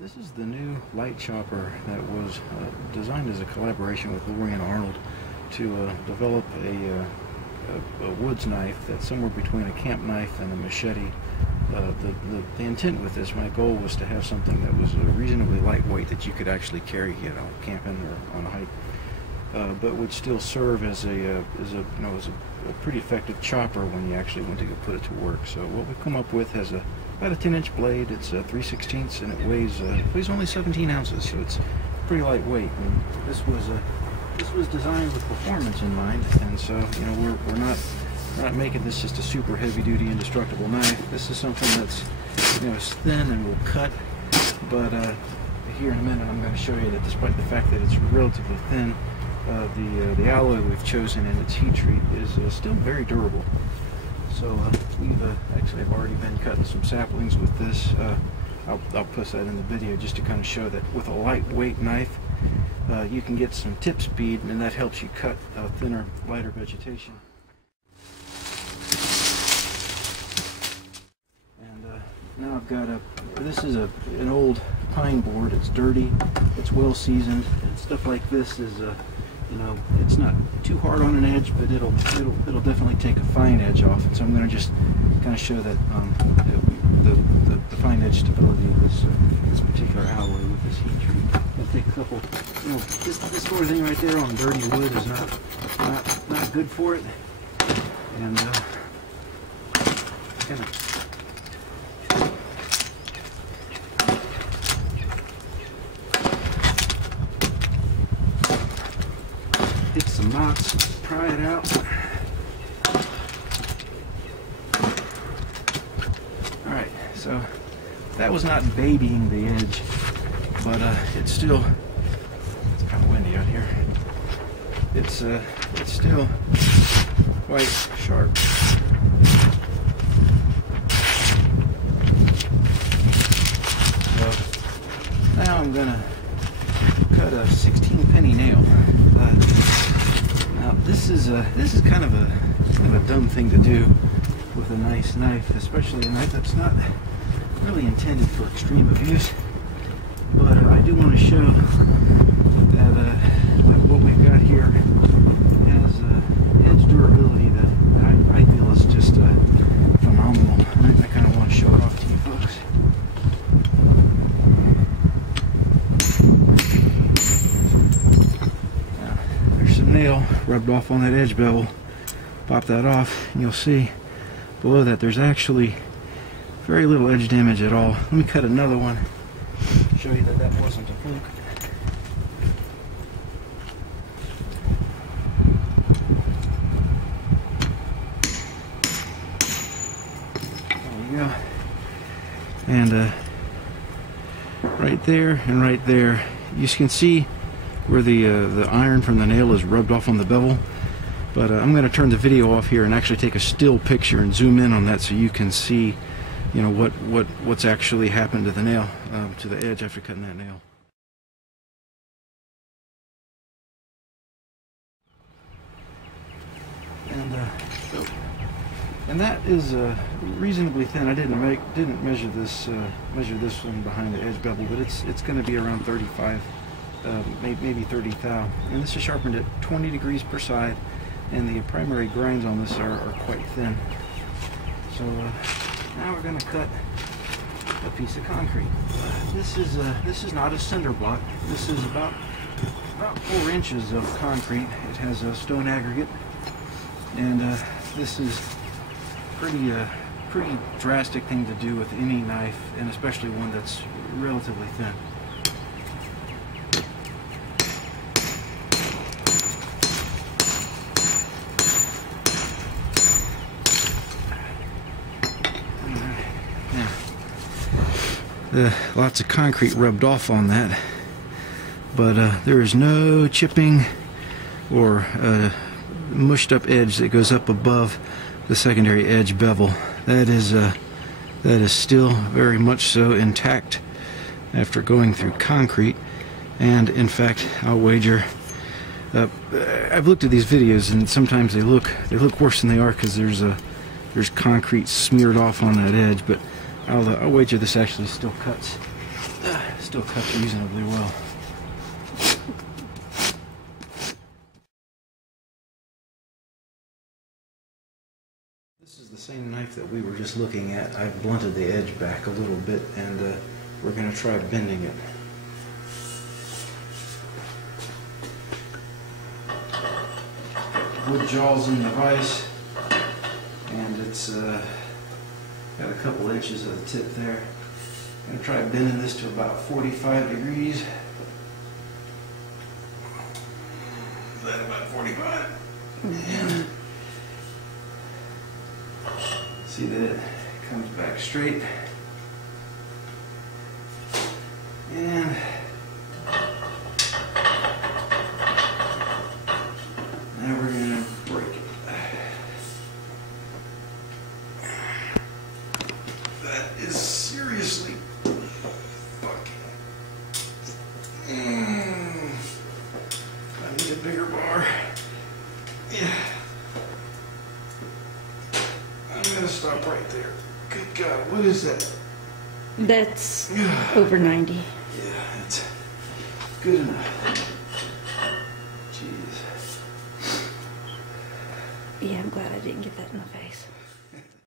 This is the new light chopper that was designed as a collaboration with Lorian Arnold to develop a woods knife that's somewhere between a camp knife and a machete. The intent with this, my goal was to have something that was reasonably lightweight that you could actually carry, camping or on a hike, but would still serve as a pretty effective chopper when you actually want to go put it to work. So what we've come up with has about a 10-inch blade. It's 3/16 and it weighs only 17 ounces, so it's pretty lightweight. And this was designed with performance in mind, and so we're not making this just a super heavy-duty indestructible knife. This is something that's it's thin and will cut, but here in a minute I'm going to show you that despite the fact that it's relatively thin, the alloy we've chosen in its heat treat is still very durable. So I've already been cutting some saplings with this. I'll post that in the video just to kind of show that with a lightweight knife you can get some tip speed, and that helps you cut thinner, lighter vegetation. And now I've got this is an old pine board. It's dirty, it's well seasoned, and stuff like this is it's not too hard on an edge, but it'll definitely take a fine edge off. And so I'm going to just kind of show that the fine edge stability of this particular alloy with this heat treat. I'll take a couple. This sort of thing right there on dirty wood is not good for it. And kind of hit some knots, pry it out. Alright, so that was not babying the edge, but it's kind of windy out here. It's still quite sharp. So now I'm gonna cut a 16-penny nail. Now this is kind of a dumb thing to do with a nice knife, especially a knife that's not really intended for extreme abuse. But I do want to show that what we've got here has edge durability that I feel is just phenomenal. I kind of want to show it off to you folks. Nail rubbed off on that edge bevel. Pop that off and you'll see below that there's actually very little edge damage at all. Let me cut another one, show you that wasn't a fluke. There you go. And right there and right there, you can see where the iron from the nail is rubbed off on the bevel. But I'm going to turn the video off here and actually take a still picture and zoom in on that so you can see what's actually happened to the nail, to the edge after cutting that nail. And that is reasonably thin. I didn't measure this one behind the edge bevel, but it's going to be around 35. Maybe 30 thou, and this is sharpened at 20 degrees per side, and the primary grinds on this are quite thin. So now we're going to cut a piece of concrete. This is not a cinder block. This is about 4 inches of concrete. It has a stone aggregate, and this is pretty drastic thing to do with any knife, and especially one that's relatively thin. Lots of concrete rubbed off on that, but there is no chipping or mushed up edge that goes up above the secondary edge bevel. That is still very much so intact after going through concrete. And in fact, I'll wager, I've looked at these videos and sometimes they look worse than they are because there's concrete smeared off on that edge, but I'll wager this actually still cuts Still cuts reasonably well. This is the same knife that we were just looking at. I've blunted the edge back a little bit, and we're going to try bending it. Wood jaws in the vise, and it's got a couple inches of the tip there. I'm going to try bending this to about 45 degrees. Is that about 45? And see that it comes back straight. And now we're going to break it. That is seriously fucking. I need a bigger bar. Yeah. I'm going to stop right there. Good God, what is that? That's over 90. Yeah, it's good enough. Jeez. Yeah, I'm glad I didn't get that in the face.